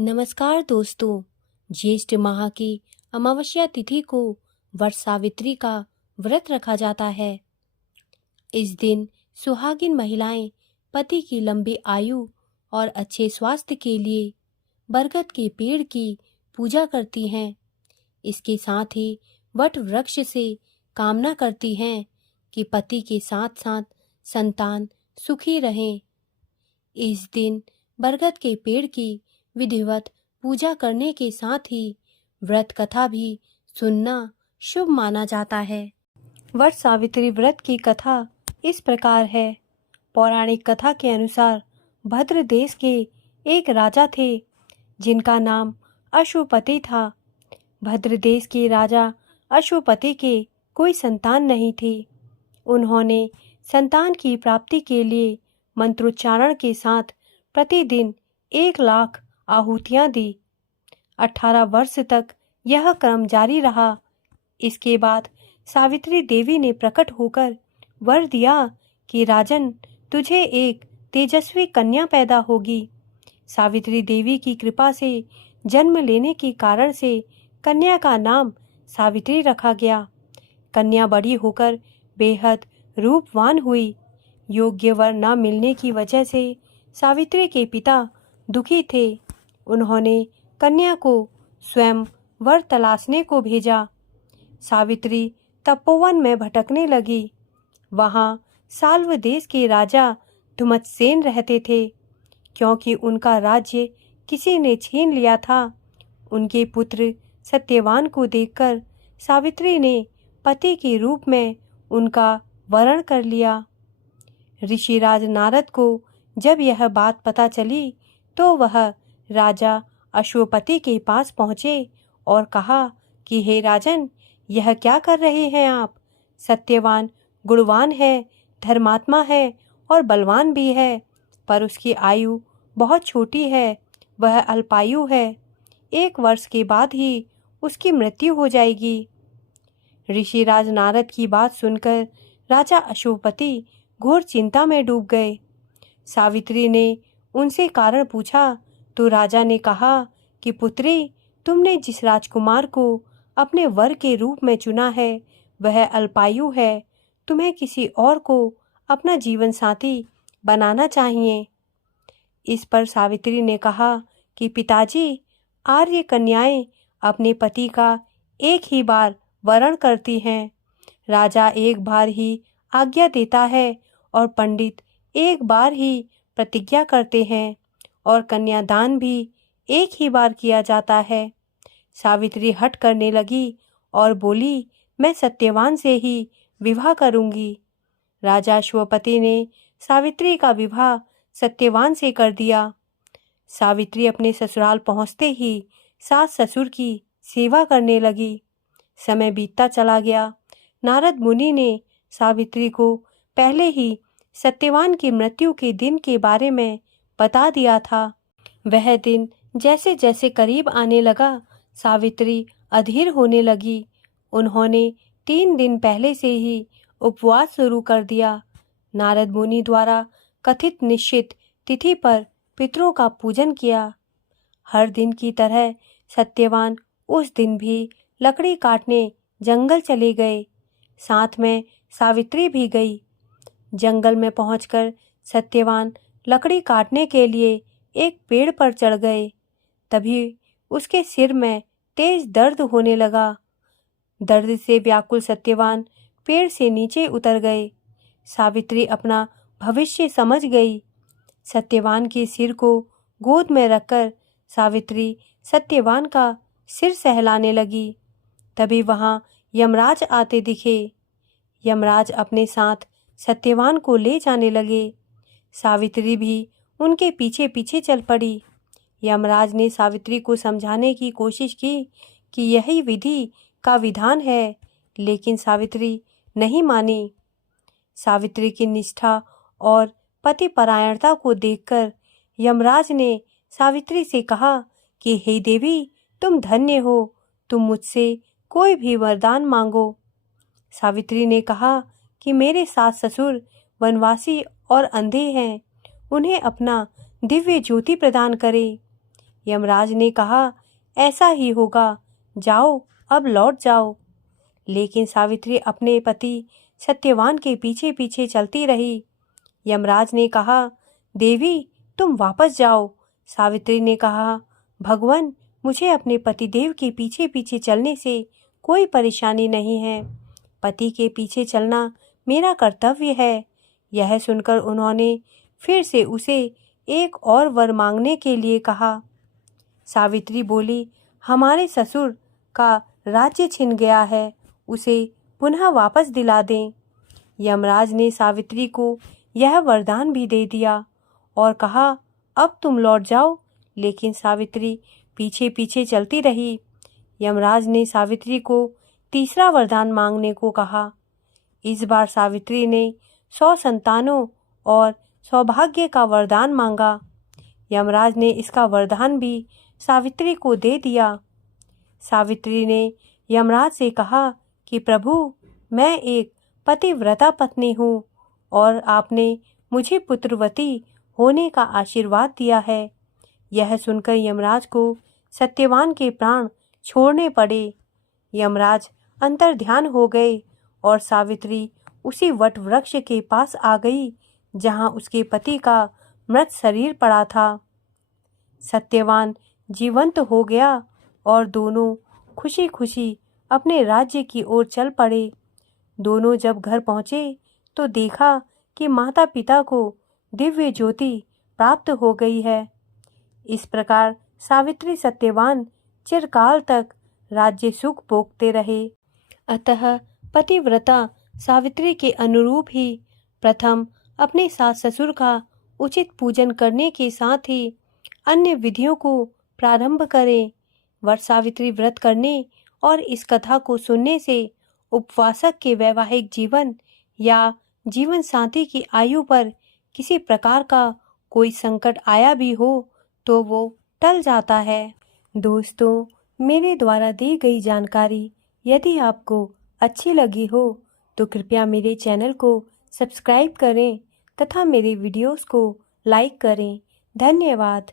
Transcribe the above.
नमस्कार दोस्तों। ज्येष्ठ माह की अमावस्या तिथि को वट सावित्री का व्रत रखा जाता है। इस दिन सुहागिन महिलाएं पति की लंबी आयु और अच्छे स्वास्थ्य के लिए बरगद के पेड़ की पूजा करती हैं। इसके साथ ही वट वृक्ष से कामना करती हैं कि पति के साथ साथ संतान सुखी रहें। इस दिन बरगद के पेड़ की विधिवत पूजा करने के साथ ही व्रत कथा भी सुनना शुभ माना जाता है। वट सावित्री व्रत की कथा इस प्रकार है। पौराणिक कथा के अनुसार भद्र देश के एक राजा थे जिनका नाम अश्वपति था। भद्र देश के राजा अश्वपति के कोई संतान नहीं थी। उन्होंने संतान की प्राप्ति के लिए मंत्रोच्चारण के साथ प्रतिदिन 1,00,000 आहुतियां दी। 18 वर्ष तक यह क्रम जारी रहा। इसके बाद सावित्री देवी ने प्रकट होकर वर दिया कि राजन, तुझे एक तेजस्वी कन्या पैदा होगी। सावित्री देवी की कृपा से जन्म लेने के कारण से कन्या का नाम सावित्री रखा गया। कन्या बड़ी होकर बेहद रूपवान हुई। योग्य वर न मिलने की वजह से सावित्री के पिता दुखी थे। उन्होंने कन्या को स्वयं वर तलाशने को भेजा। सावित्री तपोवन में भटकने लगी। वहां साल्व देश के राजा धुमतसेन रहते थे। क्योंकि उनका राज्य किसी ने छीन लिया था, उनके पुत्र सत्यवान को देखकर सावित्री ने पति के रूप में उनका वरण कर लिया। ऋषिराज नारद को जब यह बात पता चली तो वह राजा अश्वपति के पास पहुँचे और कहा कि हे राजन, यह क्या कर रहे हैं आप? सत्यवान गुणवान है, धर्मात्मा है और बलवान भी है, पर उसकी आयु बहुत छोटी है। वह अल्पायु है। 1 वर्ष के बाद ही उसकी मृत्यु हो जाएगी। ऋषिराज नारद की बात सुनकर राजा अश्वपति घोर चिंता में डूब गए। सावित्री ने उनसे कारण पूछा तो राजा ने कहा कि पुत्री, तुमने जिस राजकुमार को अपने वर के रूप में चुना है वह अल्पायु है। तुम्हें किसी और को अपना जीवन साथी बनाना चाहिए। इस पर सावित्री ने कहा कि पिताजी, आर्य कन्याएं अपने पति का एक ही बार वरण करती हैं। राजा एक बार ही आज्ञा देता है और पंडित एक बार ही प्रतिज्ञा करते हैं और कन्यादान भी एक ही बार किया जाता है। सावित्री हठ करने लगी और बोली, मैं सत्यवान से ही विवाह करूंगी। राजा अश्वपति ने सावित्री का विवाह सत्यवान से कर दिया। सावित्री अपने ससुराल पहुंचते ही सास ससुर की सेवा करने लगी। समय बीतता चला गया। नारद मुनि ने सावित्री को पहले ही सत्यवान की मृत्यु के दिन के बारे में बता दिया था। वह दिन जैसे जैसे करीब आने लगा, सावित्री अधीर होने लगी। उन्होंने 3 दिन पहले से ही उपवास शुरू कर दिया। नारद मुनि द्वारा कथित निश्चित तिथि पर पितरों का पूजन किया। हर दिन की तरह सत्यवान उस दिन भी लकड़ी काटने जंगल चले गए। साथ में सावित्री भी गई। जंगल में पहुंचकर सत्यवान लकड़ी काटने के लिए एक पेड़ पर चढ़ गए। तभी उसके सिर में तेज दर्द होने लगा। दर्द से व्याकुल सत्यवान पेड़ से नीचे उतर गए। सावित्री अपना भविष्य समझ गई। सत्यवान के सिर को गोद में रखकर सावित्री सत्यवान का सिर सहलाने लगी। तभी वहां यमराज आते दिखे। यमराज अपने साथ सत्यवान को ले जाने लगे। सावित्री भी उनके पीछे पीछे चल पड़ी। यमराज ने सावित्री को समझाने की कोशिश की कि यही विधि का विधान है, लेकिन सावित्री नहीं मानी। सावित्री की निष्ठा और पतिपरायणता को देखकर यमराज ने सावित्री से कहा कि हे देवी, तुम धन्य हो, तुम मुझसे कोई भी वरदान मांगो। सावित्री ने कहा कि मेरे सास ससुर वनवासी और अंधे हैं, उन्हें अपना दिव्य ज्योति प्रदान करे। यमराज ने कहा, ऐसा ही होगा, जाओ अब लौट जाओ। लेकिन सावित्री अपने पति सत्यवान के पीछे पीछे चलती रही। यमराज ने कहा, देवी तुम वापस जाओ। सावित्री ने कहा, भगवान मुझे अपने पतिदेव के पीछे पीछे चलने से कोई परेशानी नहीं है। पति के पीछे चलना मेरा कर्तव्य है। यह सुनकर उन्होंने फिर से उसे एक और वर मांगने के लिए कहा। सावित्री बोली, हमारे ससुर का राज्य छिन गया है, उसे पुनः वापस दिला दें। यमराज ने सावित्री को यह वरदान भी दे दिया और कहा, अब तुम लौट जाओ। लेकिन सावित्री पीछे पीछे चलती रही। यमराज ने सावित्री को तीसरा वरदान मांगने को कहा। इस बार सावित्री ने 100 संतानों और सौभाग्य का वरदान मांगा। यमराज ने इसका वरदान भी सावित्री को दे दिया। सावित्री ने यमराज से कहा कि प्रभु, मैं एक पतिव्रता पत्नी हूँ और आपने मुझे पुत्रवती होने का आशीर्वाद दिया है। यह सुनकर यमराज को सत्यवान के प्राण छोड़ने पड़े। यमराज अंतर्ध्यान हो गए और सावित्री उसी वट वृक्ष के पास आ गई जहाँ उसके पति का मृत शरीर पड़ा था। सत्यवान जीवंत हो गया और दोनों खुशी खुशी अपने राज्य की ओर चल पड़े। दोनों जब घर पहुँचे तो देखा कि माता पिता को दिव्य ज्योति प्राप्त हो गई है। इस प्रकार सावित्री सत्यवान चिरकाल तक राज्य सुख भोगते रहे। अतः पतिव्रता सावित्री के अनुरूप ही प्रथम अपने सास ससुर का उचित पूजन करने के साथ ही अन्य विधियों को प्रारंभ करें। वट सावित्री व्रत करने और इस कथा को सुनने से उपवासक के वैवाहिक जीवन या जीवन साथी की आयु पर किसी प्रकार का कोई संकट आया भी हो तो वो टल जाता है। दोस्तों, मेरे द्वारा दी गई जानकारी यदि आपको अच्छी लगी हो तो कृपया मेरे चैनल को सब्सक्राइब करें तथा मेरे वीडियोस को लाइक करें। धन्यवाद।